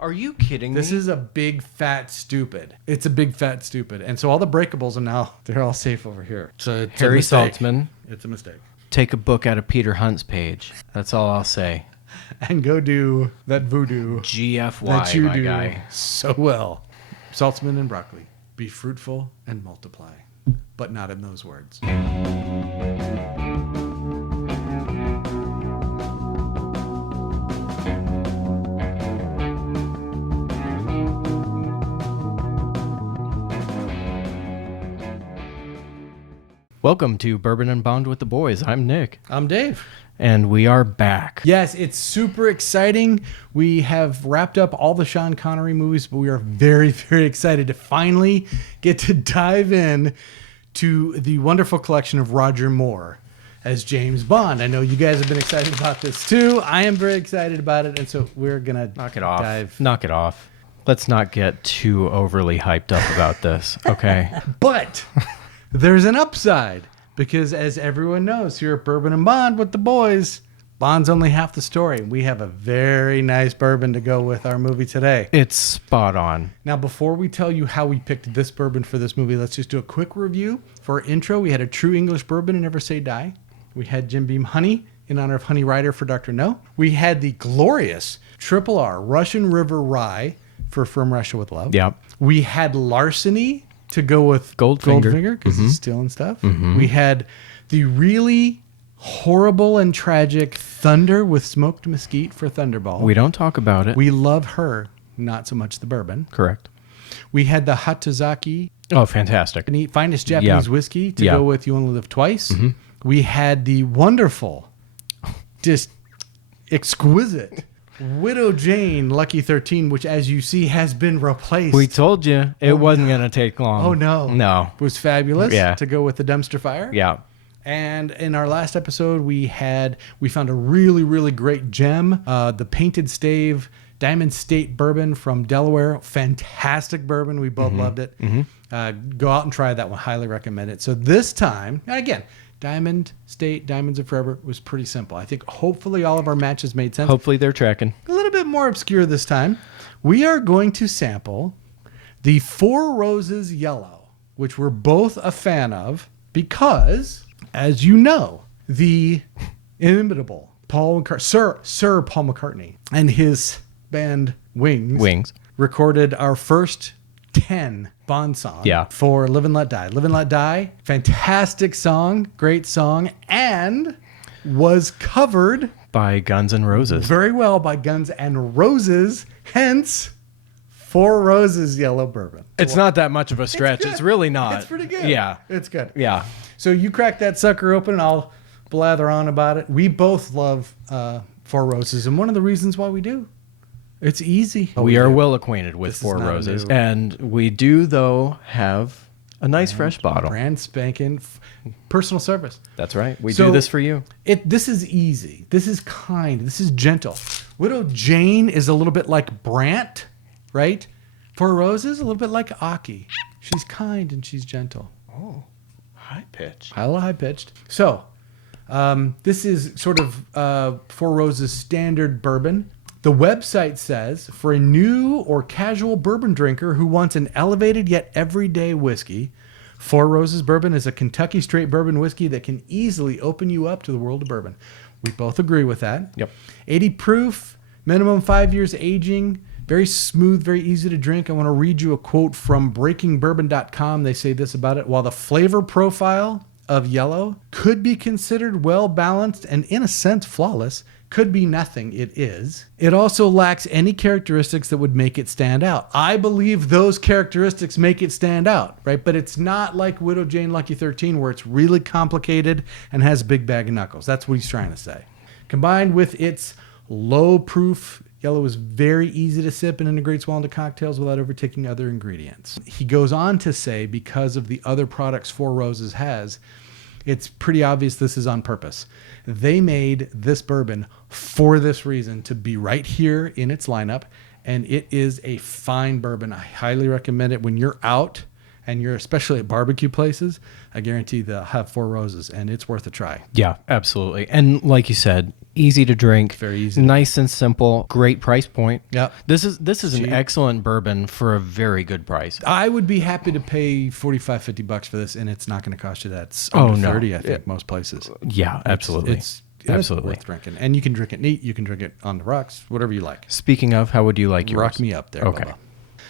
Are you kidding me? This is a big fat stupid. It's a big fat stupid. And so all the breakables are now, they're all safe over here. So it's Harry a mistake. Saltzman. It's a mistake. Take a book out of Peter Hunt's page. That's all I'll say. And go do that voodoo GFY, that you my do guy. so well. Saltzman and broccoli. Be fruitful and multiply. But not in those words. Welcome to Bourbon and Bond with the Boys. I'm Nick. I'm Dave. And we are back. Yes, it's super exciting. We have wrapped up all the Sean Connery movies, but we are very, very excited to finally get to dive in to the wonderful collection of Roger Moore as James Bond. I know you guys have been excited about this too. I am very excited about it, and so we're going to Knock it off. Let's not get too overly hyped up about this, okay? But there's an upside, because as everyone knows, here at Bourbon and Bond with the Boys, Bond's only half the story. We have a very nice bourbon to go with our movie today. It's spot on. Now, before we tell you how we picked this bourbon for this movie, let's just do a quick review. For our intro, we had a true English bourbon and Never Say Die. We had Jim Beam Honey in honor of Honey Rider for Dr. No. We had the glorious Triple R Russian River Rye for From Russia with Love. Yep. We had Larceny to go with Goldfinger because he's stealing stuff. We had the really horrible and tragic Thunder with smoked mesquite for Thunderball. We don't talk about it. We love her, not so much the bourbon. Correct. We had the Hatazaki, Oh, fantastic. finest Japanese whiskey to go with You Only Live Twice. We had the wonderful, just exquisite Widow Jane Lucky 13, which, as you see, has been replaced. We told you it wasn't going to take long. Oh, no. No. It was fabulous Yeah. to go with the Dumpster Fire. Yeah. And in our last episode, we found a really, really great gem, the Painted Stave Diamond State Bourbon from Delaware. Fantastic bourbon. We both loved it. Go out and try that one. Highly recommend it. So this time, again, Diamond State, Diamonds Are Forever was pretty simple. I think hopefully all of our matches made sense. Hopefully they're tracking. A little bit more obscure this time. We are going to sample the Four Roses Yellow, which we're both a fan of because, as you know, the inimitable Paul McCartney, Sir Paul McCartney, and his band Wings recorded our first 10 Bond song for Live and Let Die. Live and Let Die, fantastic song, great song, and was covered by Guns N' Roses. Very well by Guns N' Roses, hence Four Roses Yellow Bourbon. It's not that much of a stretch. It's really not. It's pretty good. Yeah. It's good. Yeah. So you crack that sucker open and I'll blather on about it. We both love Four Roses, and one of the reasons why we do. It's easy. We are well acquainted with Four not Roses. new. And we do, though, have a nice fresh bottle. Brand spanking personal service. That's right. We So do this for you. This is easy. This is kind. This is gentle. Widow Jane is a little bit like Brant, right? Four Roses, a little bit like Aki. She's kind and she's gentle. Oh, high pitch. A little high pitched. So, this is sort of Four Roses standard bourbon. The website says, for a new or casual bourbon drinker who wants an elevated yet everyday whiskey, Four Roses Bourbon is a Kentucky straight bourbon whiskey that can easily open you up to the world of bourbon. We both agree with that. Yep. 80 proof, minimum 5 years aging, very smooth, very easy to drink. I want to read you a quote from breakingbourbon.com. They say this about it. While the flavor profile of yellow could be considered well balanced and in a sense flawless, could be nothing, it is. It also lacks any characteristics that would make it stand out. I believe those characteristics make it stand out, right? But it's not like Widow Jane Lucky 13 where it's really complicated and has a big bag of knuckles. That's what he's trying to say. Combined with its low proof, yellow is very easy to sip and integrates well into cocktails without overtaking other ingredients. He goes on to say, because of the other products Four Roses has, it's pretty obvious this is on purpose. They made this bourbon for this reason, to be right here in its lineup, and it is a fine bourbon. I highly recommend it when you're out and you're especially at barbecue places, I guarantee they'll have Four Roses, and it's worth a try. Yeah, absolutely. And like you said, easy to drink, Very easy. nice and simple, great price point. Yep. This is an excellent bourbon for a very good price. I would be happy to pay $45-$50 for this, and it's not going to cost you that. It's under 30, I think, most places. Yeah, absolutely. It's absolutely worth drinking. And you can drink it neat. You can drink it on the rocks, whatever you like. Speaking of, how would you like yours? Rock me up there. Okay. Bubba.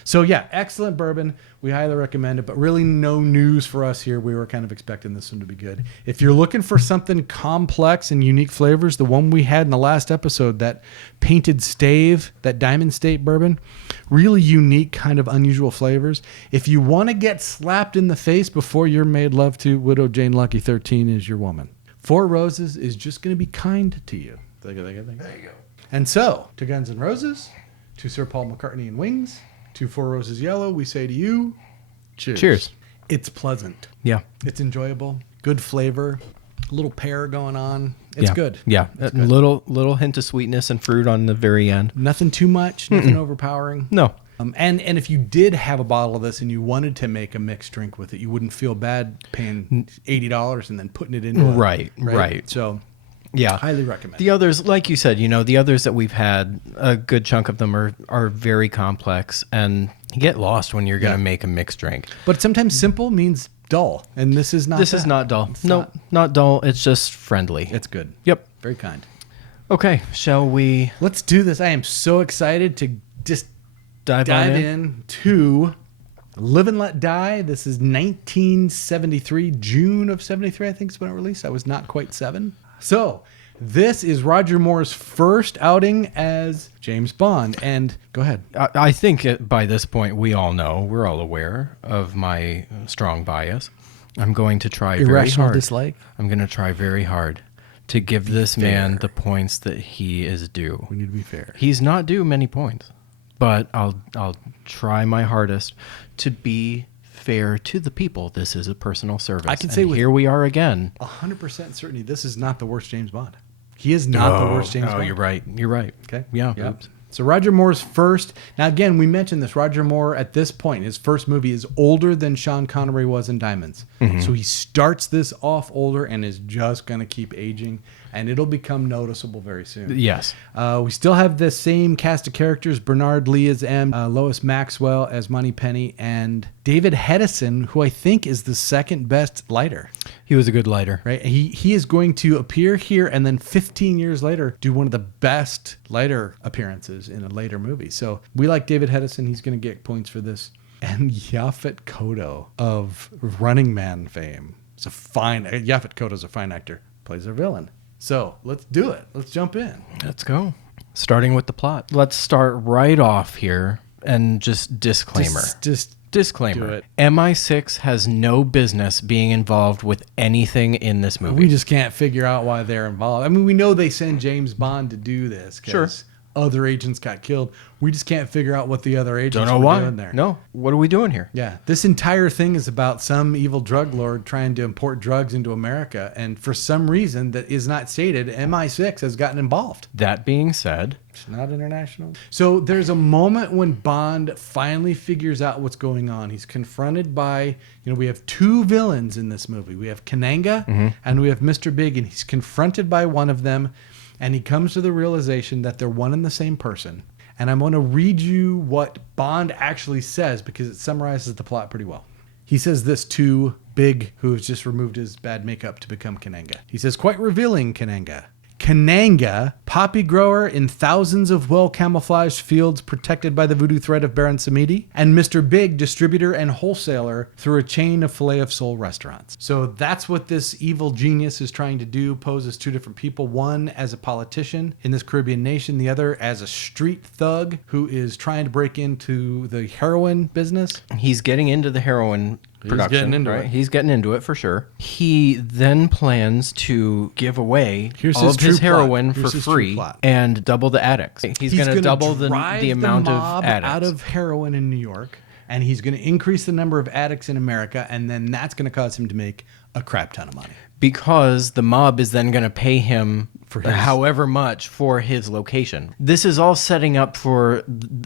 So yeah, excellent bourbon. We highly recommend it, but really no news for us here. We were kind of expecting this one to be good. If you're looking for something complex and unique flavors, the one we had in the last episode, that painted stave, that Diamond State bourbon, really unique, kind of unusual flavors. If you want to get slapped in the face before you're made love to, Widow Jane Lucky 13 is your woman. Four Roses is just going to be kind to you. There you go. And so, to Guns N' Roses, to Sir Paul McCartney and Wings, to Four Roses Yellow, we say to you, cheers. Cheers. It's pleasant. Yeah. It's enjoyable. Good flavor. A little pear going on. It's good. Yeah. It's A good. little hint of sweetness and fruit on the very end. Nothing too much. Nothing overpowering. No. And if you did have a bottle of this and you wanted to make a mixed drink with it, you wouldn't feel bad paying $80 and then putting it into Right. So Yeah. highly recommend. The others, like you said, the others that we've had, a good chunk of them are very complex, and you get lost when you're going to make a mixed drink. But sometimes simple means dull, and this is not. This is not dull. No, not dull. It's just friendly. It's good. Yep. Very kind. Okay, shall we Let's do this. I am so excited to just dive on in? to Live and Let Die. This is 1973, June of 73, I think is when it released. I was not quite 7. So this is Roger Moore's first outing as James Bond. And go ahead. I think by this point we're all aware of my strong bias. I'm going to try very Irrational hard. dislike. I'm going to try very hard to give this man the points that he is due. We need to be fair. He's not due many points, but I'll try my hardest to be fair to the people. This is a personal service. I can say with here we are again. 100% certainty this is not the worst James Bond. He is not the worst James Bond. Oh, you're right. You're right. Okay. Yeah. Yep. Oops. So Roger Moore's first. Now, again, we mentioned this. Roger Moore, at this point, his first movie is older than Sean Connery was in Diamonds. Mm-hmm. So he starts this off older and is just going to keep aging, and it'll become noticeable very soon. Yes. We still have the same cast of characters: Bernard Lee as M, Lois Maxwell as Moneypenny, and David Hedison, who I think is the second best lighter. He was a good lighter. Right, he is going to appear here, and then 15 years later, do one of the best lighter appearances in a later movie. So we like David Hedison. He's going to get points for this. And Yaphet Kotto of Running Man fame. Yaphet Kotto's a fine actor. Plays a villain. So let's do it. Let's jump in. Let's go. Starting with the plot. Let's start right off here and just disclaimer. Just Disclaimer. do it. MI6 has no business being involved with anything in this movie. We just can't figure out why they're involved. I mean, we know they send James Bond to do this because other agents got killed. We just can't figure out what the other agents don't know were why. doing there. No. What are we doing here? Yeah, this entire thing is about some evil drug lord trying to import drugs into America, and for some reason that is not stated, MI6 has gotten involved. That being said, It's not international. So there's a moment when Bond finally figures out what's going on. He's confronted by, we have two villains in this movie. We have Kananga and we have Mr. Big, and he's confronted by one of them, and he comes to the realization that they're one and the same person. And I'm going to read you what Bond actually says because it summarizes the plot pretty well. He says this to Big, who has just removed his bad makeup to become Kananga. He says, "Quite revealing, Kananga. Kananga, poppy grower in thousands of well-camouflaged fields protected by the voodoo thread of Baron Samedi, and Mr. Big, distributor and wholesaler through a chain of filet-of-sole restaurants." So that's what this evil genius is trying to do, poses two different people, one as a politician in this Caribbean nation, the other as a street thug who is trying to break into the heroin business. he's getting into the heroin production. getting into it. He's getting into it for sure. He then plans to give away Here's all his of his true plot. heroin Here's for his true free plot. and double the addicts. He's going to gonna double the drive amount mob of addicts. out of heroin in New York, and he's going to increase the number of addicts in America, and then that's going to cause him to make a crap ton of money. Because the mob is then going to pay him For his- however much for his location. This is all setting up for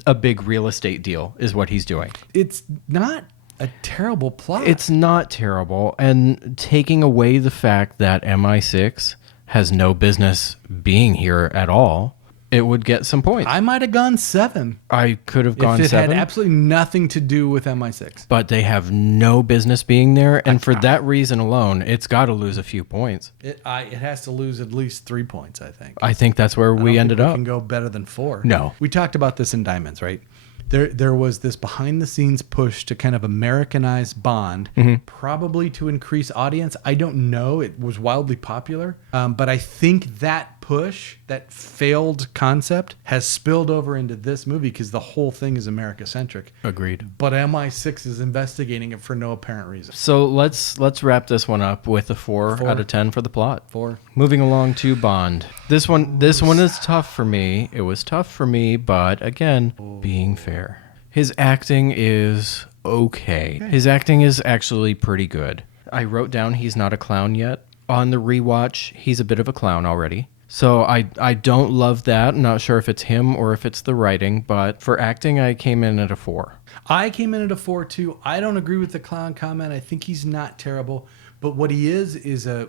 a big real estate deal is what he's doing. It's not a terrible plot. It's not terrible. And taking away the fact that MI6 has no business being here at all, it would get some points. I might have gone 7. I could have gone if it 7. had absolutely nothing to do with MI6. But they have no business being there. And for that reason alone, it's got to lose a few points. It has to lose at least 3 points, I think. I think that's where we ended up. We can go better than 4. No. We talked about this in Diamonds, right? There was this behind-the-scenes push to kind of Americanize Bond, probably to increase audience. I don't know. It was wildly popular. But I think that push, that failed concept, has spilled over into this movie because the whole thing is America-centric. Agreed. But MI6 is investigating it for no apparent reason. So let's wrap this one up with a 4 out of 10 for the plot. 4. Moving along to Bond. This one is tough for me. It was tough for me, but again, being fair. His acting is okay. His acting is actually pretty good. I wrote down he's not a clown yet. On the rewatch, he's a bit of a clown already. So I don't love that. I'm not sure if it's him or if it's the writing, but for acting, I came in at a 4. I came in at a 4 too. I don't agree with the clown comment. I think he's not terrible, but what he is a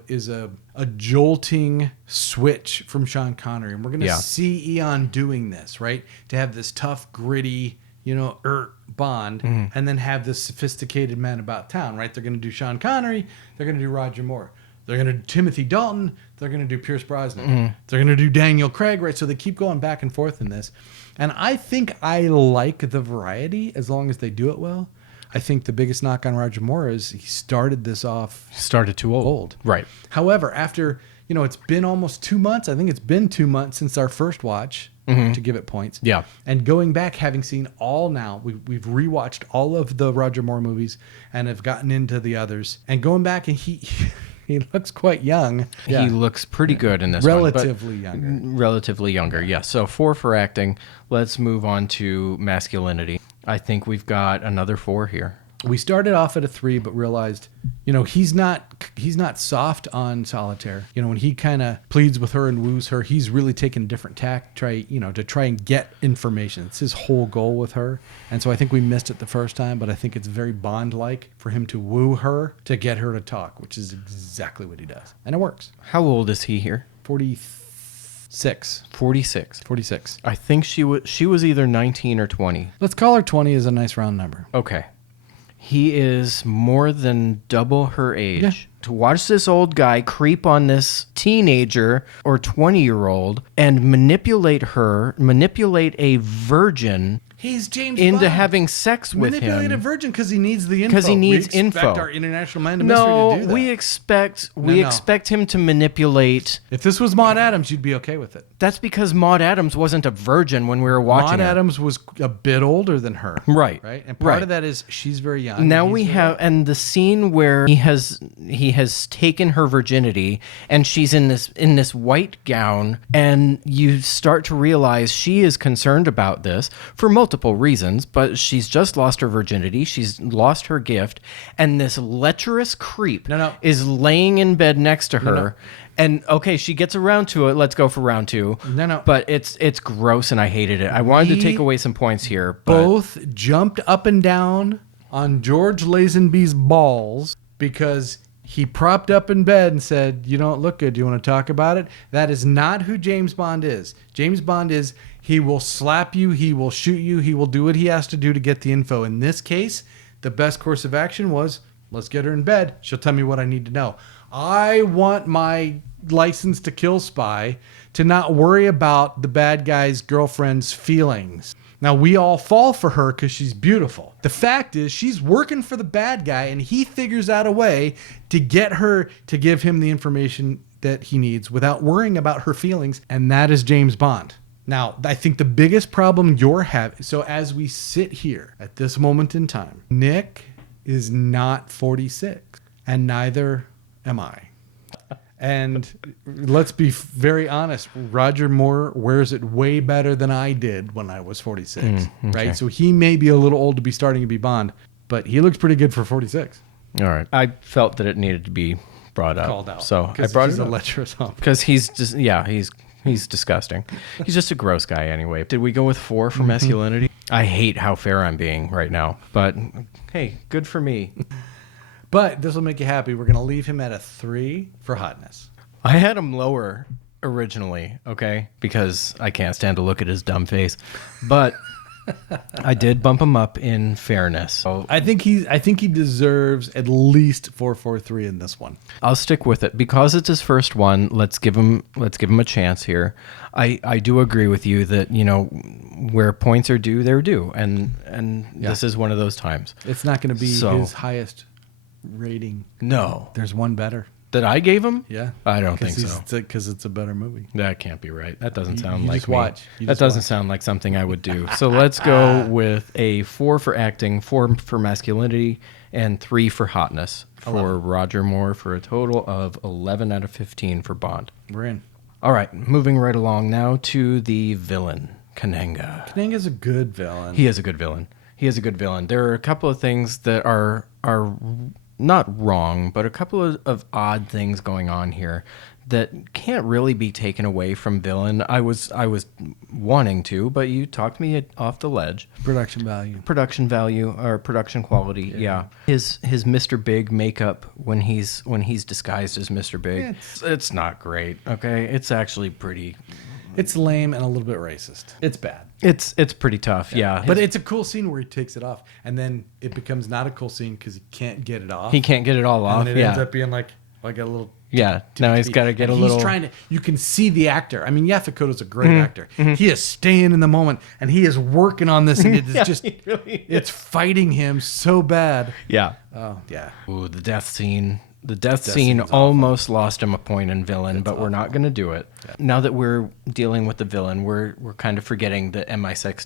jolting switch from Sean Connery, and we're gonna see Eon doing this, right? To have this tough, gritty, Bond, and then have this sophisticated man about town, right? They're gonna do Sean Connery. They're gonna do Roger Moore. They're going to do Timothy Dalton. They're going to do Pierce Brosnan. They're going to do Daniel Craig, right? So they keep going back and forth in this. And I think I like the variety as long as they do it well. I think the biggest knock on Roger Moore is he started this off... Started too old. Right. However, after, it's been almost 2 months. I think it's been 2 months since our first watch to give it points. Yeah. And going back, having seen all now, we've rewatched all of the Roger Moore movies and have gotten into the others. And going back, and he looks quite young. Yeah. He looks pretty good in this Relatively one. younger. Relatively younger, yes. Yeah. So 4 for acting. Let's move on to masculinity. I think we've got another 4 here. We started off at a 3, but realized, he's not soft on Solitaire. When he kind of pleads with her and woos her, he's really taking a different tack, to try and get information. It's his whole goal with her. And so I think we missed it the first time, but I think it's very Bond-like for him to woo her to get her to talk, which is exactly what he does. And it works. How old is he here? 46. 46. I think she was either 19 or 20. Let's call her 20 as a nice round number. Okay. He is more than double her age. Yeah. To watch this old guy creep on this teenager or 20-year-old and manipulate a virgin He's James into Bond. having sex with him. Manipulate a virgin because he needs the info. Because he needs we expect info. Our international man of mystery to do that. We expect him to manipulate. If this was Maud Adams, you'd be okay with it. That's because Maud Adams wasn't a virgin when we were watching Maud Adams was a bit older than her. Right. And part of that is she's very young. Now we have, and the scene where he has taken her virginity, and she's in this white gown, and you start to realize she is concerned about this for multiple reasons, but she's just lost her virginity, she's lost her gift, and this lecherous creep is laying in bed next to her. And okay, she gets around to it. Let's go for round 2. But it's gross, and I hated it. I wanted to take away some points here. But both jumped up and down on George Lazenby's balls because he propped up in bed and said, "You don't look good. Do you want to talk about it?" That is not who James Bond is. James Bond is, he will slap you, he will shoot you, he will do what he has to do to get the info. In this case, the best course of action was, let's get her in bed. She'll tell me what I need to know. I want my license to kill spy to not worry about the bad guy's girlfriend's feelings. Now, we all fall for her because she's beautiful. The fact is, she's working for the bad guy, and he figures out a way to get her to give him the information that he needs without worrying about her feelings, and that is James Bond. Now, I think the biggest problem you're having, so as we sit here at this moment in time, Nick is not 46, and neither am I. And let's be very honest, Roger Moore wears it way better than I did when I was 46, right? So he may be a little old to be starting to be Bond, but he looks pretty good for 46. All right. I felt that it needed to be brought up. Called out. So I brought it up. He's a lecherous hump. Because he's just, he's disgusting. He's just a gross guy anyway. Did we go with 4 for masculinity? I hate how fair I'm being right now, but hey, good for me. But this will make you happy. We're going to leave him at a 3 for hotness. I had him lower originally, okay, because I can't stand to look at his dumb face, but I did bump him up in fairness. So I think he deserves at least 4.43 in this one. I'll stick with it because it's his first one. Let's give him a chance here. I do agree with you that, you know, where points are due, they're due, and this is one of those times. It's not going to be his highest rating. No, There's one better. that I gave him. Yeah, I don't think so. Because it's a better movie. That can't be right. That doesn't sound you like just me. watch. You That just doesn't watch. sound like something I would do. So let's go with a 4 for acting, 4 for masculinity, and 3 for hotness for Roger Moore for a total of 11 out of 15 for Bond. We're in. All right, moving right along now to the villain, Kananga. Kananga's a good villain. He is a good villain. He is a good villain. There are a couple of things that are not wrong, but a couple of odd things going on here that can't really be taken away from villain. I was wanting to, but you talked me off the ledge. Production value. Production value or production quality, yeah. His Mr. Big makeup when he's disguised as Mr. Big, it's not great. Okay, it's actually pretty. It's lame and a little bit racist. It's bad. It's pretty tough, yeah. But it's a cool scene where he takes it off, and then it becomes not a cool scene because he can't get it off. He can't get it all off. And then it ends up being like a little. Yeah. Now he's got to get a little. He's trying to. You can see the actor. I mean, Yaphet Kotto's a great actor. He is staying in the moment, and he is working on this, and it's just he really it's fighting him so bad. Yeah. Oh yeah. Ooh, the death scene. The death scene almost lost him a point in villain, but we're not going to do it. Yeah. Now that we're dealing with the villain, we're kind of forgetting that MI6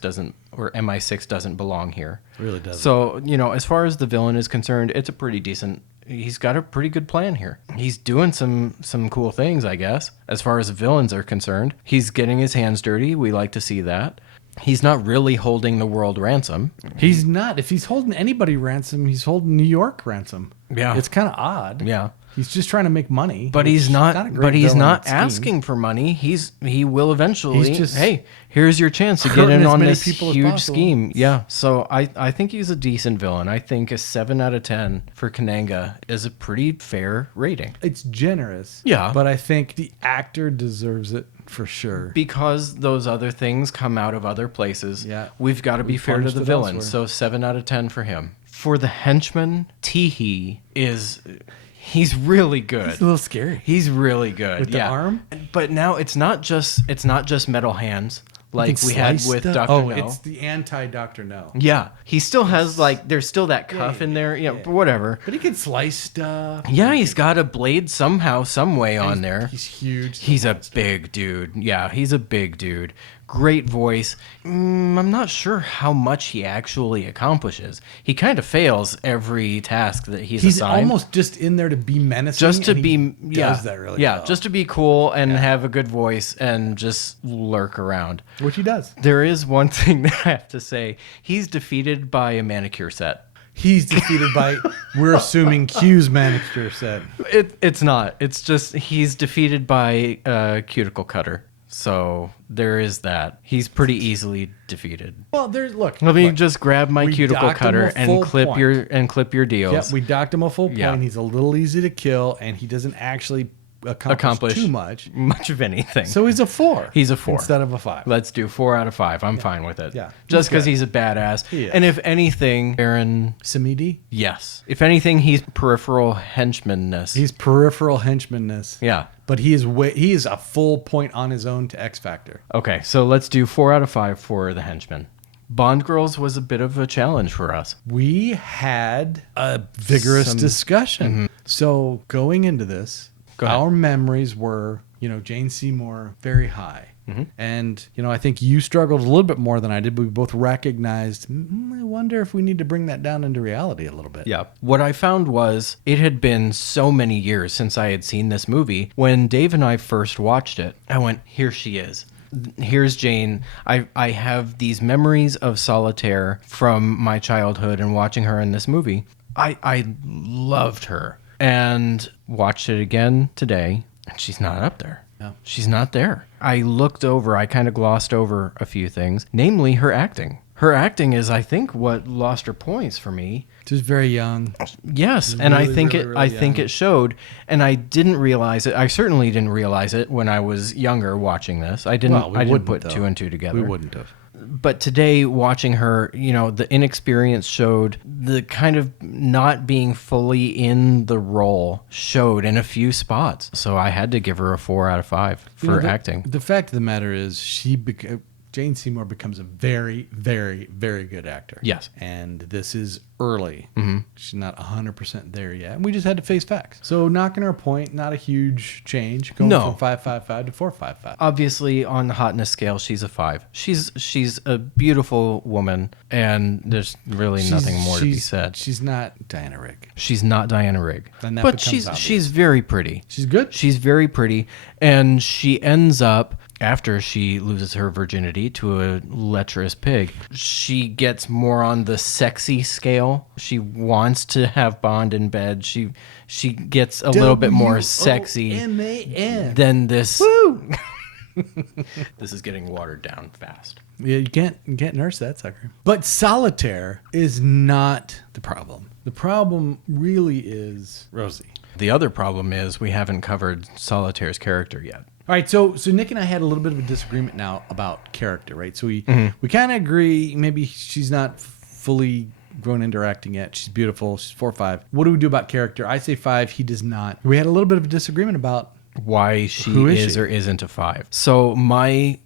doesn't belong here. It really doesn't. So, you know, as far as the villain is concerned, it's a pretty decent. He's got a pretty good plan here. He's doing some cool things, I guess. As far as the villains are concerned, he's getting his hands dirty. We like to see that. He's not really holding the world ransom. He's not. If he's holding anybody ransom, he's holding New York ransom. Yeah. It's kind of odd. Yeah. He's just trying to make money. But he's not. a great But he's villain not scheme. asking for money. He will eventually. He's just hey, here's your chance to get hurting in as on many this people as huge possible. scheme. Yeah. So I think he's a decent villain. I think a 7 out of 10 for Kananga is a pretty fair rating. It's generous. Yeah. But I think the actor deserves it for sure. Because those other things come out of other places. Yeah. We've got to be fair to punished the it villain. elsewhere. So 7 out of 10 for him. For the henchman, Teehee he's really good. It's a little scary. He's really good. With the arm? But now it's not just metal hands like we had with Dr. Oh, No. it's the anti-Dr. No. Yeah. He still has there's still that cuff in there. Yeah, but whatever. But he can slice stuff. Yeah, he's got a blade somehow, some way on there. He's huge. He's a big dude. Yeah, he's a big dude. Great voice. I'm not sure how much he actually accomplishes. He kind of fails every task that he's assigned. Almost just in there to be menacing. Just to and he be, does that really well. just to be cool and have a good voice and just lurk around. Which he does. There is one thing that I have to say. He's defeated by a manicure set. He's defeated by, we're assuming, Q's manicure set. It's not. It's just he's defeated by a cuticle cutter. So there is that. He's pretty easily defeated. Well, look. Let me just grab my we cuticle docked him cutter a and full clip point. your deals. Yep, we docked him a full point. Yeah. He's a little easy to kill, and he doesn't actually accomplish too much. Much of anything. So he's a 4. He's a 4 instead of a 5. Let's do 4 out of 5. I'm fine with it. Yeah. Just because He's he's a badass. He is. And if anything, Aaron, Samidi? yes. If anything, he's peripheral henchmanness. He's peripheral henchmanness. Yeah. But he is a full point on his own to X Factor. Okay, so let's do 4 out of 5 for the henchman. Bond Girls was a bit of a challenge for us. We had a vigorous discussion. So going into this, our memories were, Jane Seymour very high. And, I think you struggled a little bit more than I did, but we both recognized, I wonder if we need to bring that down into reality a little bit. Yeah. What I found was it had been so many years since I had seen this movie. When Dave and I first watched it, I went, here she is. Here's Jane. I have these memories of Solitaire from my childhood and watching her in this movie. I loved her and watched it again today, and she's not up there. No. She's not there. I kind of glossed over a few things, namely her acting. Her acting is, I think, what lost her points for me. She's very young. Yes, and I really, think really, it. really I think young. it showed, and I didn't realize it. I certainly didn't realize it when I was younger watching this. I didn't. Well, we I didn't wouldn't, put though. two and two together. We wouldn't have. But today, watching her, the inexperience showed, the kind of not being fully in the role showed in a few spots. So I had to give her a 4 out of 5 for acting. The fact of the matter is, Jane Seymour becomes a very, very, very good actor. Yes. And this is early. Mm-hmm. She's not 100% there yet. And we just had to face facts. So knocking her point, not a huge change. Going No. from 5.55 to 4.55. Obviously, on the hotness scale, she's a 5. She's a beautiful woman, and there's really nothing more to be said. She's not Diana Rigg. She's not Diana Rigg, And that but becomes obvious. she's very pretty. She's good. She's very pretty, and she ends up, after she loses her virginity to a lecherous pig, she gets more on the sexy scale. She wants to have Bond in bed. She gets a little bit more sexy W-O-M-A-N. than this. Woo! This is getting watered down fast. Yeah, you can't nurse that sucker. But solitaire is not the problem. The problem really is Rosie. The other problem is we haven't covered Solitaire's character yet. All right, so Nick and I had a little bit of a disagreement now about character, right? So we kind of agree. Maybe she's not fully grown into acting yet. She's beautiful. She's 4.5. What do we do about character? I say 5. He does not. We had a little bit of a disagreement about Why she Who is she? or isn't a 5. So my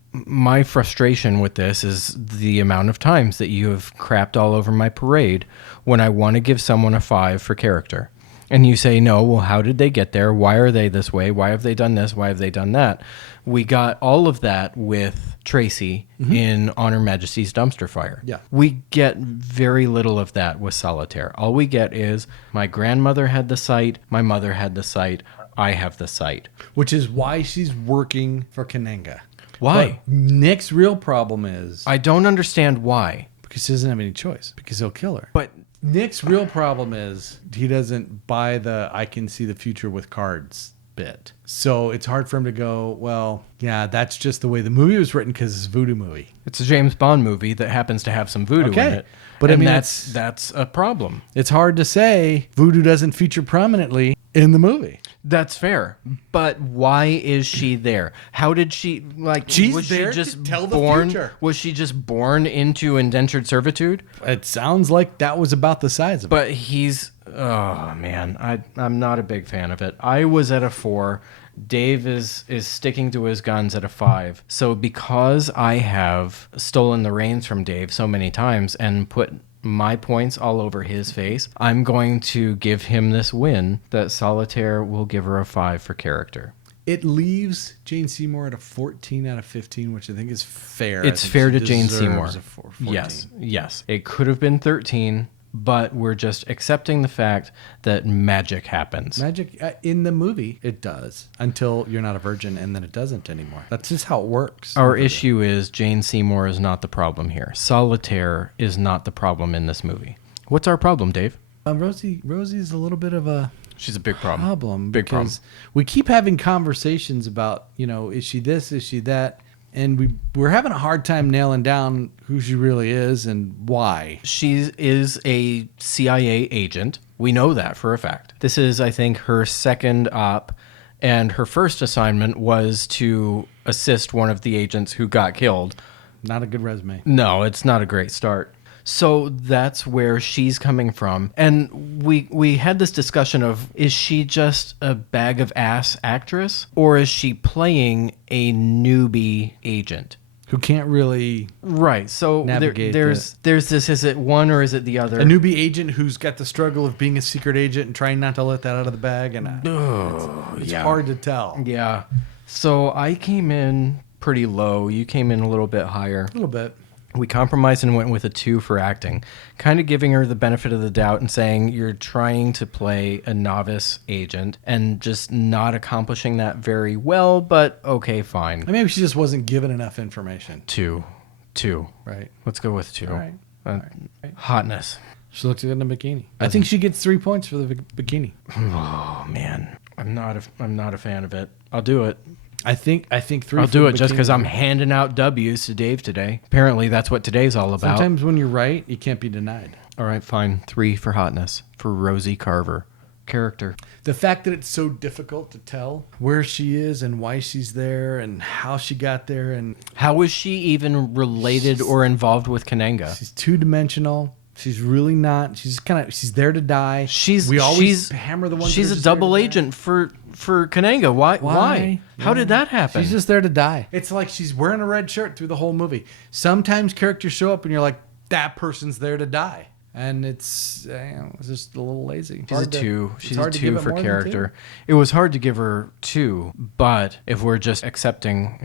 frustration with this is the amount of times that you have crapped all over my parade when I want to give someone a 5 for character. And you say, no, well, how did they get there? Why are they this way? Why have they done this? Why have they done that? We got all of that with Tracy in On Her Majesty's Dumpster Fire. Yeah. We get very little of that with Solitaire. All we get is my grandmother had the sight, my mother had the sight, I have the sight. which is why she's working for Kananga. Why? But Nick's real problem is I don't understand why. because he doesn't have any choice because he'll kill her. But Nick's real problem is he doesn't buy the I can see the future with cards bit. So it's hard for him to go, well, yeah, that's just the way the movie was written because it's a voodoo movie. it's a James Bond movie that happens to have some voodoo Okay. in it. But I And mean, that's a problem. It's hard to say voodoo doesn't feature prominently in the movie. That's fair. But why is she there? How did she She's was there she just to tell the born future. Was she just born into indentured servitude? It sounds like that was about the size of it. But oh man, I'm not a big fan of it. I was at a 4. Dave is sticking to his guns at a 5. So because I have stolen the reins from Dave so many times and put my points all over his face, I'm going to give him this win that Solitaire will give her a 5 for character. It leaves Jane Seymour at a 14 out of 15, which I think is fair. It's I think fair she to Jane deserves Seymour. a 14. Yes. It could have been 13, but we're just accepting the fact that magic happens. Magic in the movie, it does until you're not a virgin, and then it doesn't anymore. That's just how it works. Our issue is Jane Seymour is not the problem here. Solitaire is not the problem in this movie. What's our problem, Dave? Rosie's a little bit of a She's a big problem. big problem because we keep having conversations about, is she this, is she that, and we're having a hard time nailing down who she really is and why. She is a CIA agent. We know that for a fact. This is, I think, her second op, and her first assignment was to assist one of the agents who got killed. Not a good resume. No, it's not a great start. So that's where she's coming from. And we had this discussion of, is she just a bag of ass actress, or is she playing a newbie agent? Who can't really Right. So navigate there's this, is it one or is it the other? a newbie agent who's got the struggle of being a secret agent and trying not to let that out of the bag, and it's hard to tell. Yeah. So I came in pretty low. You came in a little bit higher. A little bit. We compromised and went with a 2 for acting, kind of giving her the benefit of the doubt and saying you're trying to play a novice agent and just not accomplishing that very well, but okay, fine. Maybe she just wasn't given enough information. 2. Right. Let's go with 2. All right. Right. Hotness. She looks good in a bikini. I think she gets 3 points for the bikini. Oh man, I'm not a fan of it. I'll do it. I think 3. I'll for do the it just because I'm bikini. handing out W's to Dave today. Apparently, that's what today's all about. Sometimes when you're right, you can't be denied. All right, fine. 3 for hotness for Rosie Carver. Character. The fact that it's so difficult to tell where she is and why she's there and how she got there, and How is she even related or involved with Kananga? she's two-dimensional. She's really not. She's she's there to die. We always hammer the ones. She's that are a just there to double die. agent for Kananga. Why? How did that happen? She's just there to die. It's like she's wearing a red shirt through the whole movie. Sometimes characters show up and you're like, that person's there to die. And it's just a little lazy. She's a 2. She's a 2 give it for more than character. It was hard to give her 2, but if we're just accepting,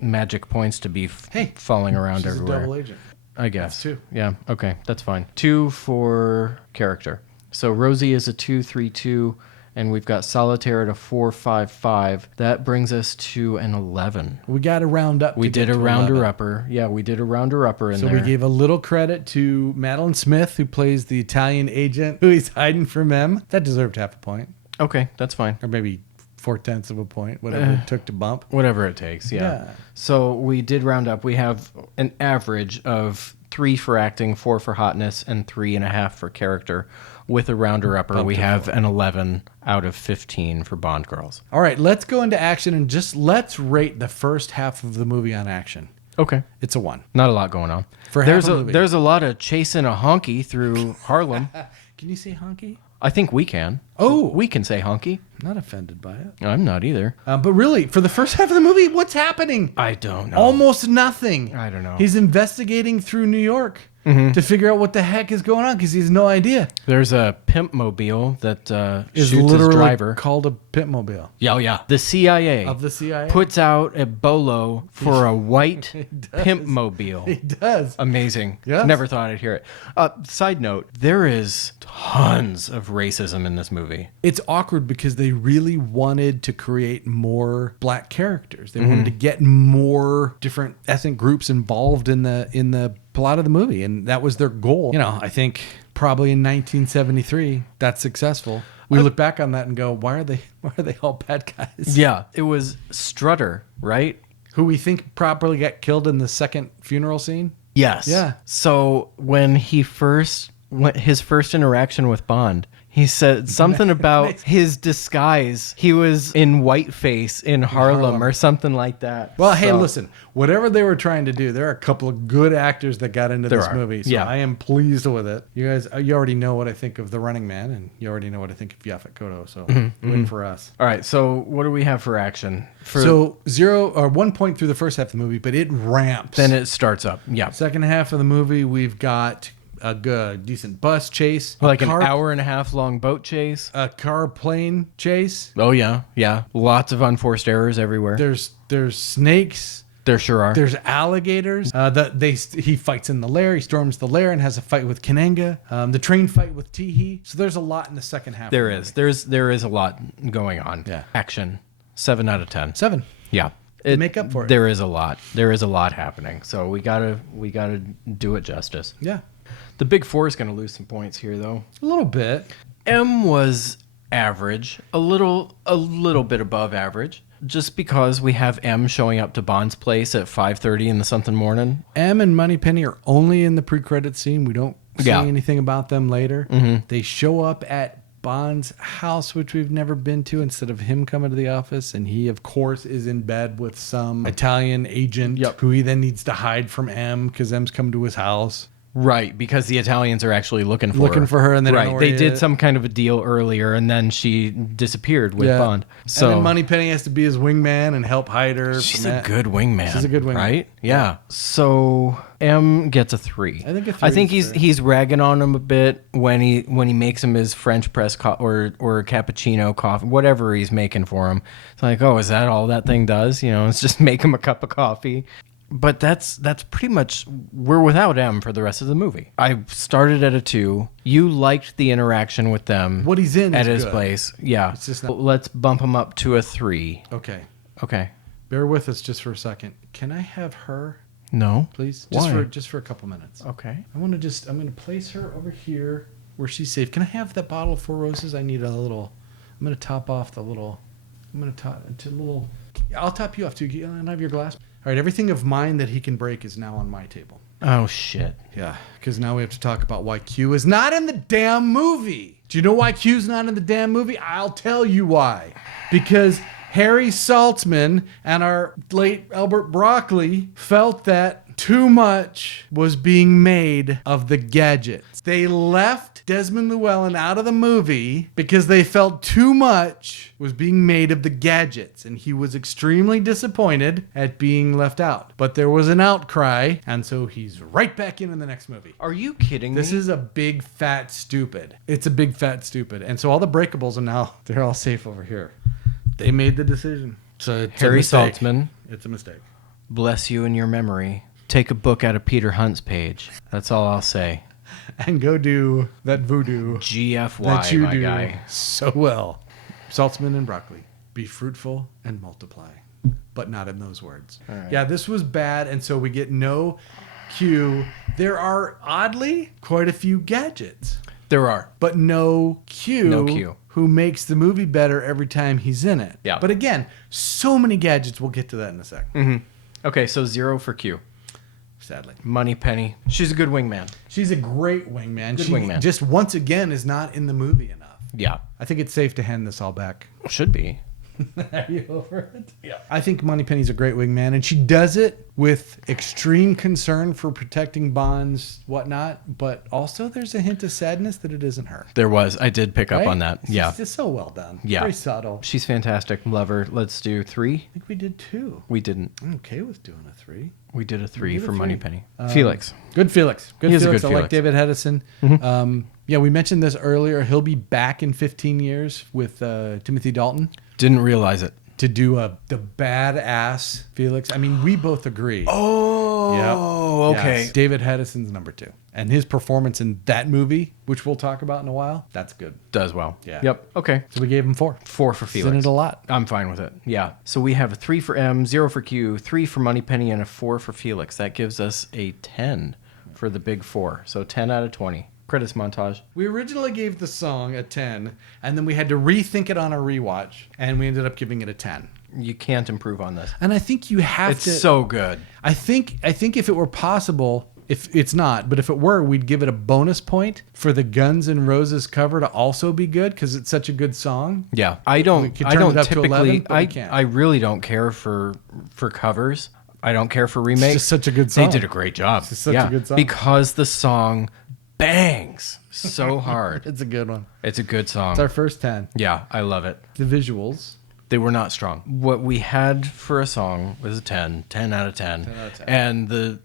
magic points to be falling around She's everywhere. a double agent. I guess. That's 2. Yeah, okay, that's fine. 2 for character. So Rosie is a 2-3-2, and we've got Solitaire at a 4-5-5. That brings us to an 11. We got to round up. We did a rounder-upper. Yeah, we did a rounder-upper in So there. we gave a little credit to Madeline Smith, who plays the Italian agent who he's hiding from M. That deserved half a point. Okay, that's fine. Or maybe 0.4 of a point, whatever it took to bump. Whatever it takes, yeah. So we did round up. We have an average of 3 for acting, 4 for hotness, and 3.5 for character. With a rounder-upper, we have an 11 out of 15 for Bond Girls. All right, let's go into action and just let's rate the first half of the movie on action. Okay. It's a 1. Not a lot going on. There's a movie. There's a lot of chasing a honky through Harlem. Can you say honky? I think we can. Oh. We can say honky. I'm not offended by it. I'm not either. But really, for the first half of the movie, what's happening? I don't know. Almost nothing. I don't know. He's investigating through New York to figure out what the heck is going on because he has no idea. There's a pimp mobile that Is shoots his literally driver. called a pitmobile. Yeah, yeah. The CIA Of the CIA? puts out a bolo for a white pimp mobile. He does. Amazing. Yes. Never thought I'd hear it. Side note, there is tons of racism in this movie. It's awkward because they really wanted to create more black characters. They wanted to get more different ethnic groups involved in the plot of the movie, and that was their goal. I think probably in 1973 that's successful. We look back on that and go, why are they all bad guys? Yeah, it was Strutter, right? Who we think properly got killed in the second funeral scene. Yes. Yeah. So when his first interaction with Bond, he said something about his disguise. He was in whiteface in Harlem or something like that. Well, hey, So- listen, whatever they were trying to do, there are a couple of good acters that got into this movie. So Yeah. I am pleased with it. You guys, you already know what I think of The Running Man, and you already know what I think of Yaphet Kotto. So win for us. All right. So what do we have for action? So 1 point through the first half of the movie, but it ramps. Then it starts up. Yeah. Second half of the movie, we've got a good, decent bus chase. Like an hour and a half long boat chase. A car plane chase. Oh, yeah. Yeah. Lots of unforced errors everywhere. There's snakes. There sure are. There's alligators. He fights in the lair. He storms the lair and has a fight with Kananga. The train fight with Teehee. So there's a lot in the second half. There is. There is a lot going on. Yeah. Action. 7 out of 10. 7. Yeah. Make up for it. There is a lot. There is a lot happening. So we gotta do it justice. Yeah. The Big Four is gonna lose some points here, though. A little bit. M was average, a little bit above average, just because we have M showing up to Bond's place at 5:30 in the something morning. M and Moneypenny are only in the pre-credit scene. We don't see anything about them later. They show up at Bond's house, which we've never been to, instead of him coming to the office. And he, of course, is in bed with some Italian agent who he then needs to hide from M because M's come to his house. Right, because the Italians are actually looking for her. And they don't know where They he did is. some kind of a deal earlier, and then she disappeared with Bond. So and then Moneypenny has to be his wingman and help hide her. she's a good wingman. She's a good wingman. Right? Yeah. So M gets a 3. I think a 3 I think is he's ragging on him a bit when he makes him his French press or cappuccino coffee, whatever he's making for him. It's like, oh, is that all that thing does? It's just make him a cup of coffee. But that's pretty much, we're without M for the rest of the movie. I started at a 2. You liked the interaction with them. What he's in at is his good. place. Yeah. It's just not- Let's bump him up to a 3. Okay. Okay. Bear with us just for a second. Can I have her, No. please? Why? Just for a couple minutes. Okay. I'm going to place her over here where she's safe. Can I have that bottle of 4 Roses? I need a little, I'm going to top off the little, I'm going to top to a little I'll top you off too. You don't have your glass? All right, everything of mine that he can break is now on my table. Oh, shit. Yeah, because now we have to talk about why Q is not in the damn movie. Do you know why Q's not in the damn movie? I'll tell you why. Because Harry Saltzman and our late Albert Broccoli felt that too much was being made of the gadgets. They left Desmond Llewellyn out of the movie because they felt too much was being made of the gadgets, and he was extremely disappointed at being left out. But there was an outcry, and so he's right back in the next movie. Are you kidding me? This is a big fat stupid. It's a big fat stupid. And so all the breakables are now, they're all safe over here. They made the decision. So it's Harry a mistake. Saltzman, It's a mistake. bless you in your memory. Take a book out of Peter Hunt's page. That's all I'll say. And go do that voodoo GFY, that you my do guy. so well. Saltzman and Broccoli. Be fruitful and multiply. But not in those words. All right. Yeah, this was bad. And so we get no Q. There are, oddly, quite a few gadgets. There are. But no Q. No Q. Who makes the movie better every time he's in it. Yeah. But again, so many gadgets. We'll get to that in a second. Mm-hmm. Okay, so 0 for Q. Sadly. Money Penny. She's a good wingman. She's a great wingman. Good She wingman. just once again is not in the movie enough. Yeah. I think it's safe to hand this all back. Should be. Are you over it? Yeah. I think Moneypenny's a great wingman, and she does it with extreme concern for protecting Bond's whatnot, but also there's a hint of sadness that it isn't her. There was. I did pick up Right? on that. Yeah. It's just so well done. Yeah. Very subtle. She's fantastic. Love her. Let's do 3. I think we did 2. We didn't. I'm okay with doing a 3. We did a 3 did a for 3. Money Penny. Felix. Good Felix. Good He is a Felix. good I like Felix. David Hedison. Yeah, we mentioned this earlier. He'll be back in 15 years with Timothy Dalton Didn't realize it. to do the badass Felix. I mean, we both agree. Oh, Yep. okay. Yes. David Hedison's number 2. And his performance in that movie, which we'll talk about in a while, that's good. Does well. Yeah. Yep. Okay. So we gave him 4. 4 for Felix. Isn't it a lot? I'm fine with it. Yeah. So we have a 3 for M, 0 for Q, 3 for Money Penny, and a 4 for Felix. That gives us a 10 for the big 4. So 10 out of 20. Credits montage. We originally gave the song a 10, and then we had to rethink it on a rewatch, and we ended up giving it a 10. You can't improve on this. And I think you have It's to. so good. I think if it were possible, if it's not, but if it were, we'd give it a bonus point for the Guns N' Roses cover to also be good because it's such a good song. Yeah. We I don't could turn it up to typically 11, but we can't. I really don't care for covers. I don't care for remakes. It's just such a good song. They did a great job. It's just such a good song. Because the song bangs so hard. It's a good one. It's a good song. It's our first 10. Yeah, I love it. The visuals. They were not strong. What we had for a song was a 10 out of 10. 10 out of 10. And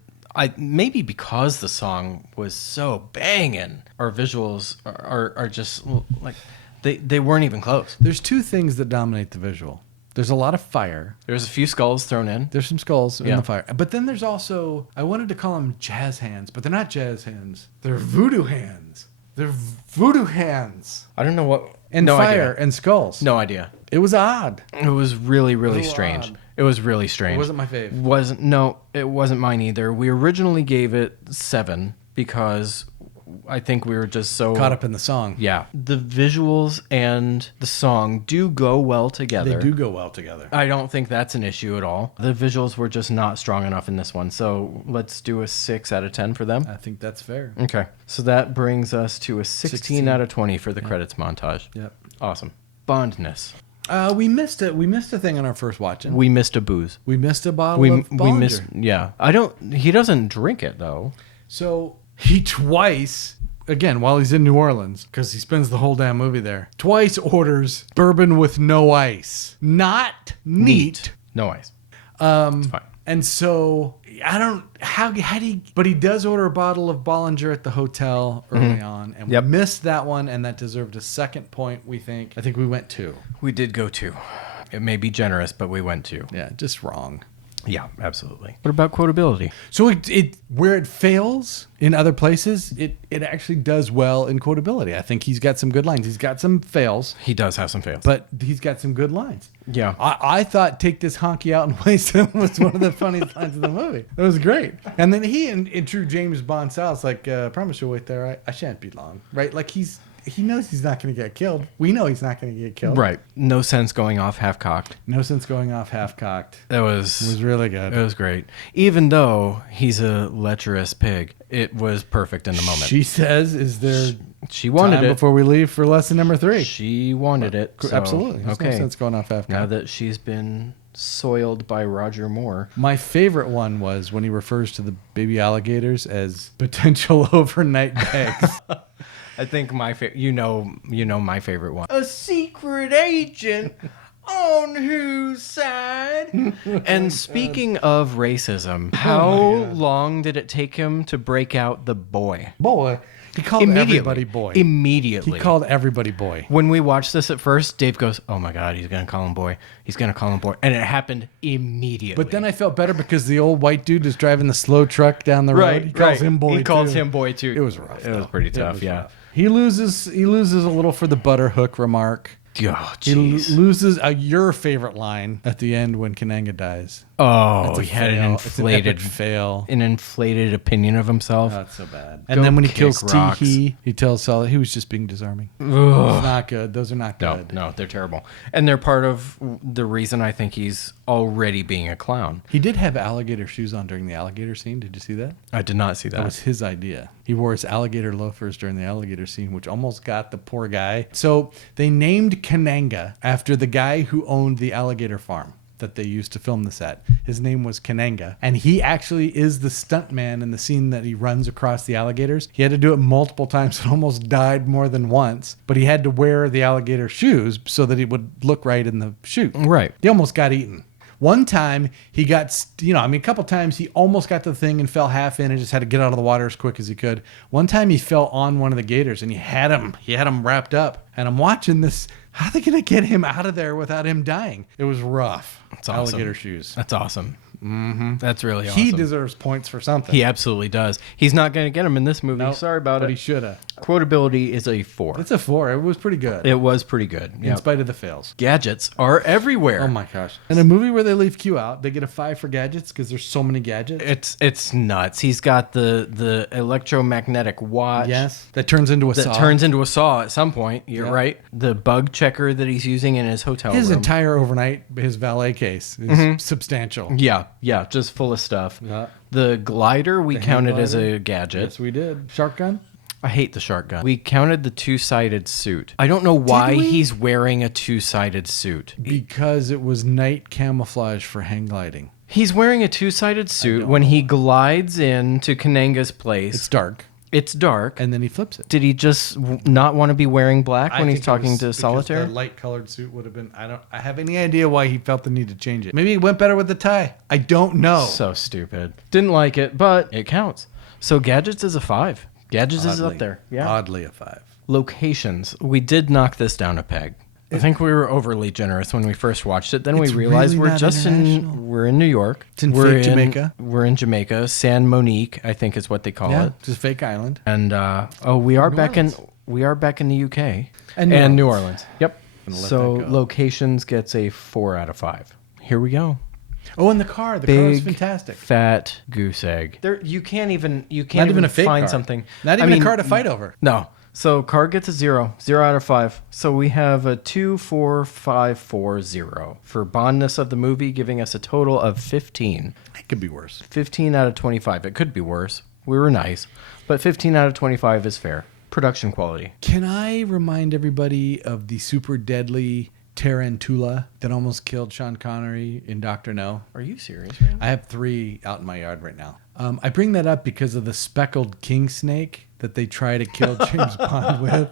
maybe because the song was so banging, our visuals are just like they weren't even close. There's 2 things that dominate the visual. There's a lot of fire. There's a few skulls thrown in. There's some skulls in Yeah. the fire. But then there's also, I wanted to call them jazz hands, but they're not jazz hands. They're voodoo hands. They're voodoo hands. I don't know what. And no fire idea. and skulls. No idea. It was odd. It was really, really Little strange. odd. It was really strange. It wasn't my fave. It wasn't mine either. We originally gave it 7 because I think we were just so Caught up in the song. Yeah. The visuals and the song do go well together. They do go well together. I don't think that's an issue at all. The visuals were just not strong enough in this one. So let's do a 6 out of 10 for them. I think that's fair. Okay. So that brings us to a 16 out of 20 for the credits montage. Yep. Awesome. Bondness. We missed it. We missed a thing on our first watching. We missed a booze. We missed a bottle We of Bollinger. missed. Yeah. He doesn't drink it though. So he twice, again, while he's in New Orleans, because he spends the whole damn movie there, twice orders bourbon with no ice. Not neat. No ice. It's fine. And so I don't but he does order a bottle of Bollinger at the hotel early on, and Yep. we missed that one, and that deserved a second point. We think. I think we went 2. We did go 2. It may be generous, but we went 2. Yeah, just wrong. Yeah, absolutely. What about quotability? So it where it fails in other places, it actually does well in quotability. I think he's got some good lines. He's got some fails, He does have some fails. but he's got some good lines. Yeah. I thought "Take this honky out and waste him" was one of the funniest lines of the movie. It was great. And then he, in true James Bond style, is like, "Promise you'll wait there. I shan't be long." Right? Like he's he knows he's not going to get killed. We know he's not going to get killed. Right. No sense going off half-cocked. No sense going off half-cocked. It was really good. It was great. Even though he's a lecherous pig, it was perfect in the moment. She says, is there she wanted time it before we leave for lesson number 3? She wanted it. So, absolutely. There's no sense going off half-cocked. Now that she's been soiled by Roger Moore. My favorite one was when he refers to the baby alligators as potential overnight bags. I think my favorite, you know my favorite one. A secret agent on whose side? And speaking of racism, how long did it take him to break out the boy? Boy. He called everybody boy. Immediately. He called everybody boy. When we watched this at first, Dave goes, oh my God, he's going to call him boy. He's going to call him boy. And it happened immediately. But then I felt better because the old white dude is driving the slow truck down the road. He calls him boy, He calls him boy, too. It was rough. It was pretty tough, yeah. Rough. He loses a little for the butter hook remark. Oh, he jeez. loses your favorite line at the end when Kananga dies. Oh, he had an It's an epic fail. An inflated opinion of himself. Oh, that's so bad. And then when he kills Tee, he tells Sully he was just being disarming. It's not good. Those are not good. No, they're terrible. And they're part of the reason I think he's already being a clown. He did have alligator shoes on during the alligator scene. Did you see that? I did not see that. That was his idea. He wore his alligator loafers during the alligator scene, which almost got the poor guy. So they named Kananga after the guy who owned the alligator farm that they used to film this at. His name was Kananga, and he actually is the stuntman in the scene that he runs across the alligators. He had to do it multiple times and almost died more than once, but he had to wear the alligator shoes so that it would look right in the shoot. Right. He almost got eaten. One time he got, a couple times he almost got to the thing and fell half in and just had to get out of the water as quick as he could. One time he fell on one of the gators and he had him wrapped up. And I'm watching this. How are they going to get him out of there without him dying? It was rough. That's awesome. Alligator shoes. That's awesome. Mm-hmm. That's really awesome. He deserves points for something. He absolutely does. He's not going to get him in this movie. Nope, Sorry about it. But he should have. Quotability is a 4. It's a 4. It was pretty good. It was pretty good. In spite of the fails. Gadgets are everywhere. Oh my gosh. In a movie where they leave Q out, they get a 5 for gadgets because there's so many gadgets. It's nuts. He's got the electromagnetic watch. Yes. That turns into a saw. That turns into a saw at some point. You're right. The bug checker that he's using in his hotel room. His entire overnight, his valet case is substantial. Yeah. Just full of stuff. Yeah. The glider we counted as glider. a gadget. Yes, we did. Shark gun? I hate the shark gun. We counted the 2-sided suit. I don't know why he's wearing a 2-sided suit. Because it was night camouflage for hang gliding. He's wearing a 2-sided suit when he glides into Kananga's place. It's dark. And then he flips it. Did he just not want to be wearing black when he's talking to Solitaire? The light colored suit would have been. I have any idea why he felt the need to change it. Maybe it went better with the tie. I don't know. So stupid. Didn't like it, but it counts. So gadgets is a 5. Gadgets is up there. Yeah. Oddly a 5. Locations. We did knock this down a peg. I think we were overly generous when we first watched it. Then we realized really we're in New York. It's in fake Jamaica. We're in Jamaica. San Monique, I think is what they call it. It's a fake island. And we are back in the UK and New Orleans. Yep. So locations gets a 4 out of 5. Here we go. Oh, and the car. The car is fantastic. Fat goose egg. There, you can't even a fake find car. something. Not even a car to fight over. No. So car gets a 0 out of 5. So we have a 2, 4, 5, 4, 0 for bondness of the movie, giving us a total of 15. It could be worse. 15 out of 25. It could be worse. We were nice, but 15 out of 25 is fair. Production quality. Can I remind everybody of the super deadly tarantula that almost killed Sean Connery in Dr. No? Are you serious, man? I have 3 out in my yard right now. I bring that up because of the speckled king snake that they try to kill James Bond with.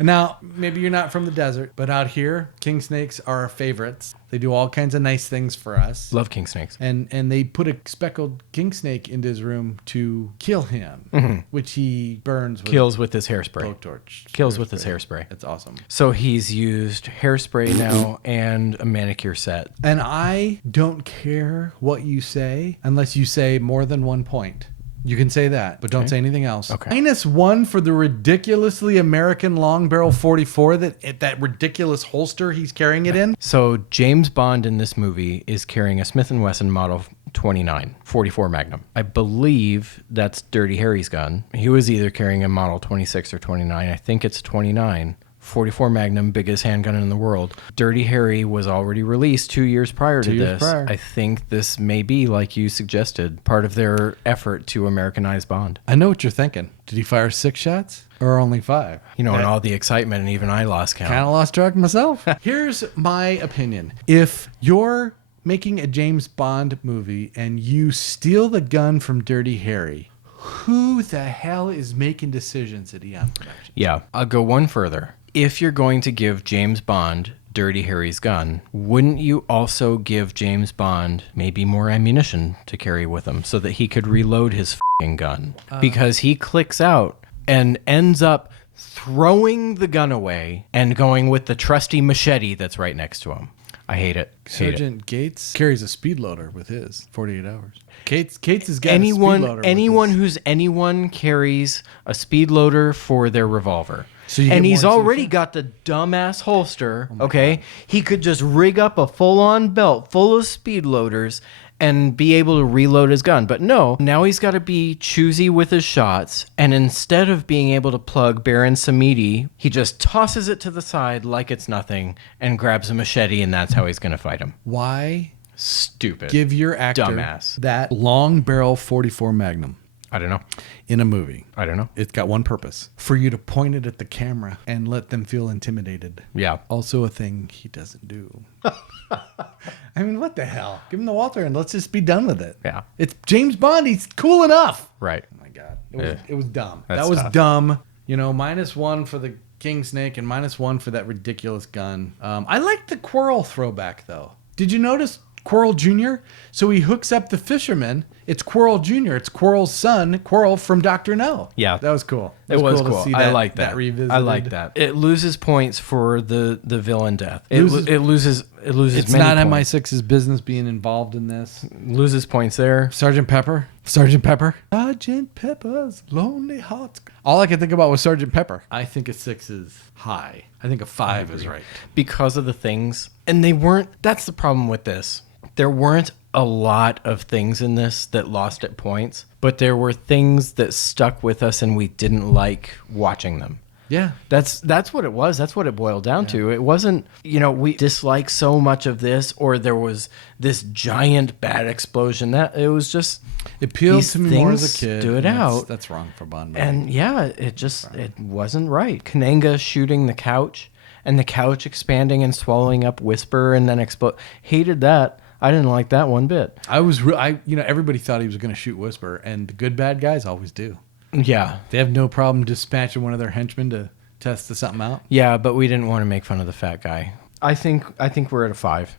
Now, maybe you're not from the desert, but out here, king snakes are our favorites. They do all kinds of nice things for us. Love king snakes. And they put a speckled king snake into his room to kill him, which he burns with Kills with his hairspray. blowtorch. Kills with his hairspray. That's awesome. So he's used hairspray now and a manicure set. And I don't care what you say unless you say more than 1 point. You can say that, but don't say anything else. Okay. -1 for the ridiculously American long barrel 44, that ridiculous holster he's carrying it in. So James Bond in this movie is carrying a Smith & Wesson Model 29, 44 Magnum. I believe that's Dirty Harry's gun. He was either carrying a model 26 or 29. I think it's 29. 44 Magnum, biggest handgun in the world. Dirty Harry was already released 2 years prior to this. I think this may be, like you suggested, part of their effort to Americanize Bond. I know what you're thinking. Did he fire 6 shots or only 5? You know, and all the excitement, and even I lost count. Kind of lost track myself. Here's my opinion. If you're making a James Bond movie and you steal the gun from Dirty Harry, who the hell is making decisions at Eon Productions? Yeah, I'll go one further. If you're going to give James Bond Dirty Harry's gun, wouldn't you also give James Bond maybe more ammunition to carry with him so that he could reload his f***ing gun? Because he clicks out and ends up throwing the gun away and going with the trusty machete that's right next to him. I hate it. Sergeant Gates carries a speed loader with his 48 hours. Gates has got a speed loader. Anyone carries a speed loader for their revolver. So and he's already got the dumbass holster, okay? God. He could just rig up a full-on belt full of speed loaders and be able to reload his gun. But no, now he's got to be choosy with his shots. And instead of being able to plug Baron Samedi, he just tosses it to the side like it's nothing and grabs a machete, and that's how he's going to fight him. Why? Stupid. Give your actor dumbass that long barrel 44 Magnum. I don't know. In a movie. I don't know. It's got one purpose. For you to point it at the camera and let them feel intimidated. Yeah. Also a thing he doesn't do. I mean, what the hell? Give him the Walter and let's just be done with it. Yeah. It's James Bond. He's cool enough. Right. Oh, my God. It was dumb. That's that was tough. dumb. You know, -1 for the King Snake and -1 for that ridiculous gun. I like the Quirrell throwback, though. Did you notice Quirrell Jr.? So he hooks up the fisherman. It's Quirrell Jr. It's Quirrell's son, Quirrell from Dr. No. Yeah. That was cool. It was cool. To see I like that. Revisited. I like that. It loses points for the villain death. It loses It's many not points. MI6's business being involved in this. Loses points there. Sergeant Pepper's Lonely Hearts. All I could think about was Sergeant Pepper. I think a 6 is high. I think a 5 is right. Because of the things. And they weren't. That's the problem with this. There weren't a lot of things in this that lost at points, but there were things that stuck with us and we didn't like watching them. Yeah. That's what it was. That's what it boiled down to. It wasn't, we dislike so much of this or there was this giant bad explosion. That it was just it appealed to me more as a kid. Stood out. That's wrong for Bond. And it wasn't right. Kananga shooting the couch and the couch expanding and swallowing up Whisper and then explode. Hated that. I didn't like that one bit. Everybody thought he was going to shoot Whisper, and the good bad guys always do. Yeah. They have no problem dispatching one of their henchmen to test something out. Yeah, but we didn't want to make fun of the fat guy. I think we're at a 5.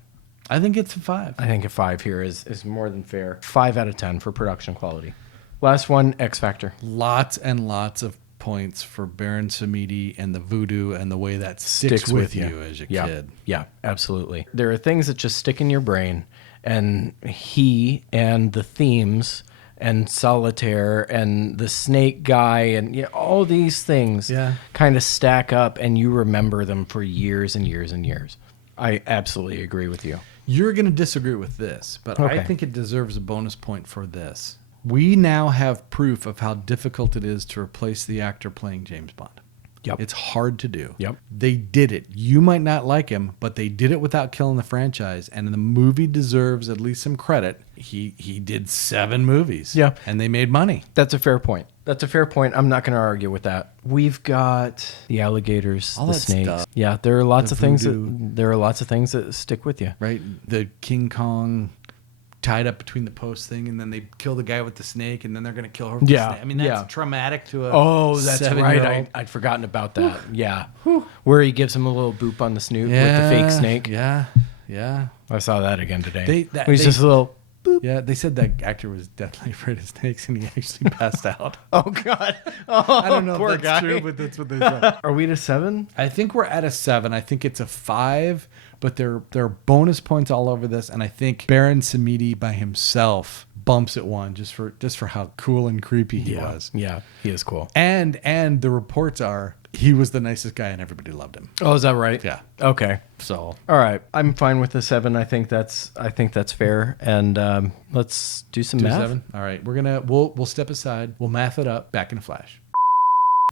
I think it's a 5. I think a 5 here is more than fair. 5 out of 10 for production quality. Last one, X Factor. Lots and lots of points for Baron Samedi and the Voodoo and the way that sticks with you as a kid. Yeah, absolutely. There are things that just stick in your brain, and he and the themes and Solitaire and the snake guy and all these things kind of stack up, and you remember them for years and years and years. I absolutely agree with you. You're going to disagree with this, but okay. I think it deserves a bonus point for this. We now have proof of how difficult it is to replace the actor playing James Bond. Yep. It's hard to do. Yep. They did it. You might not like him, but they did it without killing the franchise, and the movie deserves at least some credit. He did 7 movies. Yeah. And they made money. That's a fair point. I'm not going to argue with that. We've got the alligators, all the that snakes. Stuff. Yeah, there are lots The of things voodoo. there are lots of things that stick with you. Right? The King Kong tied up between the posts thing, and then they kill the guy with the snake, and then they're going to kill her with the snake. I mean, that's traumatic to a 7-year-old. Right. I'd forgotten about that. Yeah. Where he gives him a little boop on the snoot with the fake snake. Yeah. I saw that again today. He's just a little boop. Yeah, they said that actor was deathly afraid of snakes, and he actually passed out. Oh, God. I don't know poor if that's guy. true, but that's what they said. Are we at a 7? I think we're at a 7. I think it's a 5, but there are bonus points all over this, and I think Baron Samedi by himself bumps at 1 just for how cool and creepy he was. Yeah, he is cool. And the reports are he was the nicest guy and everybody loved him. Oh, is that right? Yeah. Okay. So All right. I'm fine with the 7. I think that's fair. And let's do some math. 7. All right. We'll step aside. We'll math it up. Back in a flash.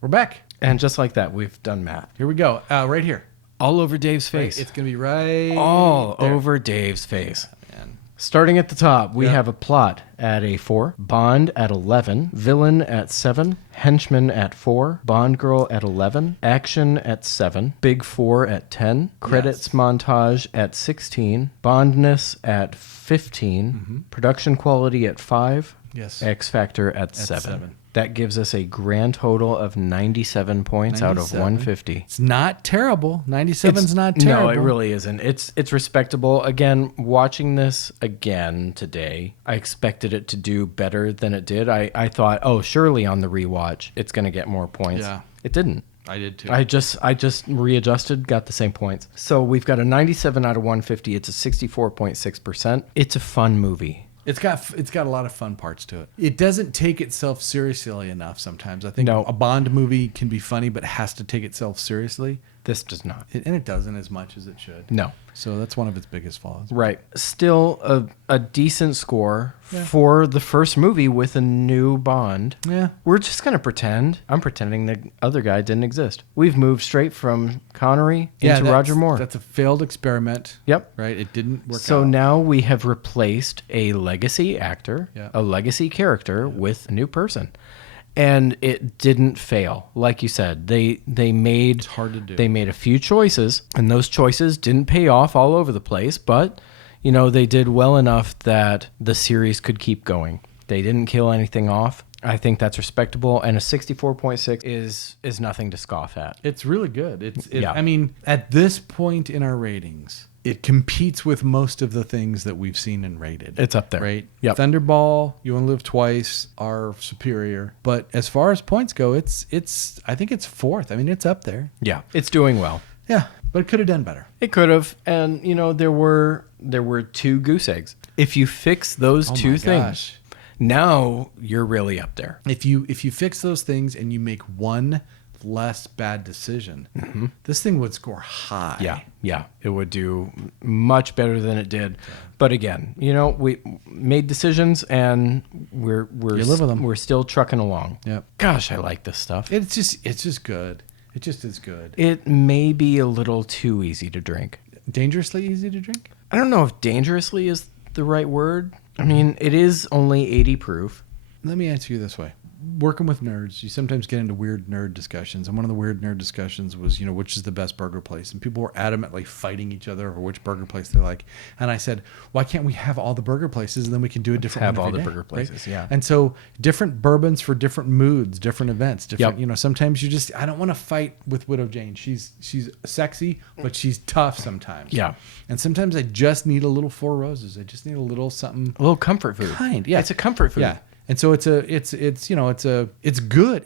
We're back. And just like that, we've done math. Here we go. Right here. All over Dave's face. Right, it's going to be right all there. over Dave's face. Man. Starting at the top, we Yeah. have a plot at a 4, Bond at 11, villain at 7, henchman at 4, Bond girl at 11, action at 7, big 4 at 10, credits montage at 16, Bondness at 15, production quality at 5, Yes. X Factor at 7. 7. That gives us a grand total of 97 points out of 97. 150. It's not terrible. 97's not terrible. No, it really isn't. It's respectable. Again, watching this again today, I expected it to do better than it did. I thought, oh, surely on the rewatch, it's going to get more points. Yeah. It didn't. I did too. I just readjusted, got the same points. So we've got a 97 out of 150. It's a 64.6%. It's a fun movie. It's got a lot of fun parts to it. It doesn't take itself seriously enough sometimes. I think No. a Bond movie can be funny, but has to take itself seriously. This does not. And it doesn't as much as it should. No. So that's one of its biggest flaws. Right. Still a decent score Yeah. for the first movie with a new Bond. Yeah. We're just going to pretend. I'm pretending the other guy didn't exist. We've moved straight from Connery into Roger Moore. That's a failed experiment. Yep. Right? It didn't work out. So now we have replaced a legacy actor, Yeah. a legacy character with a new person. And it didn't fail. Like you said, they made It's hard to do. They made a few choices, and those choices didn't pay off all over the place, but you know, they did well enough that the series could keep going. They didn't kill anything off. I think that's respectable, and a 64.6 is nothing to scoff at. It's really good. Yeah. I mean, at this point in our ratings, it competes with most of the things that we've seen and rated. It's up there. Right? Yep. Thunderball, You Only Live Twice are superior. But as far as points go, it's I think it's 4th. I mean, it's up there. Yeah, it's doing well. Yeah. But it could have done better. It could have, and you know, there were 2 goose eggs. If you fix those Oh two my things, gosh. now you're really up there. If you fix those things and you make one less bad decision, this thing would score high. Yeah, it would do much better than it did. But again, you know, we made decisions, and we're You live with them. We're still trucking along. Yep. Gosh, I like this stuff. It's just good. It just is good. It may be a little too easy to drink. Dangerously easy to drink? I don't know if dangerously is the right word. I mean, it is only 80 proof. Let me answer you this way. Working with nerds, you sometimes get into weird nerd discussions. And one of the weird nerd discussions was, which is the best burger place? And people were adamantly fighting each other over which burger place they like. And I said, why can't we have all the burger places and then we can do a different have one all every the day, burger places, yeah. And so different bourbons for different moods, different events, different, Yep. sometimes you just, I don't want to fight with Widow Jane. She's sexy, but she's tough sometimes. Yeah. And sometimes I just need a little Four Roses. I just need a little something. A little comfort food. Yeah. It's a comfort food. Yeah. And so it's good.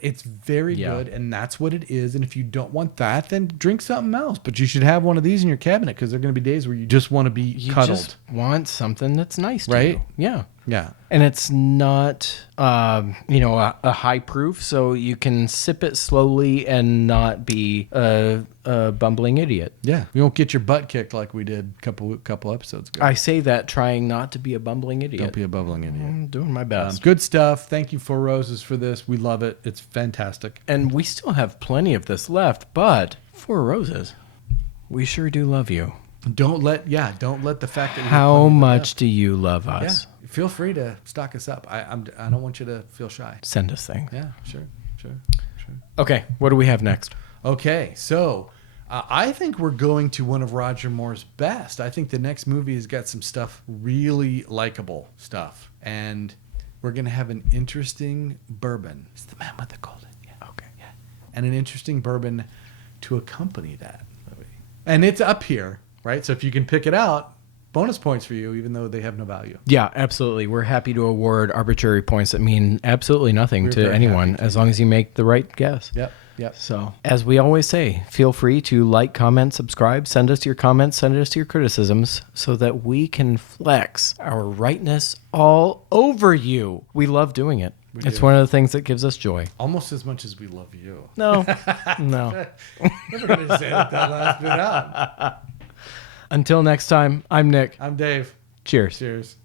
It's very Yeah. good. And that's what it is. And if you don't want that, then drink something else. But you should have one of these in your cabinet because there are going to be days where you just want to be You cuddled. just want something that's nice to Right? you. Yeah. Yeah. And it's not, a high proof, so you can sip it slowly and not be a bumbling idiot. Yeah. You won't get your butt kicked like we did a couple episodes ago. I say that trying not to be a bumbling idiot. Don't be a bubbling idiot. I'm doing my best. Good stuff. Thank you, Four Roses, for this. We love it. It's fantastic. And we still have plenty of this left, but Four Roses, we sure do love you. Don't let the fact that we have How plenty much do you love left- us? Yeah. Feel free to stock us up. I don't want you to feel shy. Send us things. Yeah. Sure. Okay, what do we have next? Okay, so I think we're going to one of Roger Moore's best. I think the next movie has got some stuff, really likable stuff. And we're going to have an interesting bourbon. It's the man with the golden. Yeah, okay. Yeah. And an interesting bourbon to accompany that movie. And it's up here, right? So if you can pick it out, bonus points for you, even though they have no value. Yeah, absolutely. We're happy to award arbitrary points that mean absolutely nothing We're to very anyone happy to. as long as you make the right guess. Yep. Yep. So, as we always say, feel free to like, comment, subscribe, send us your comments, send us your criticisms so that we can flex our rightness all over you. We love doing it. It's one of the things that gives us joy. Almost as much as we love you. No, no. Never going to say that last bit out. Until next time, I'm Nick. I'm Dave. Cheers. Cheers.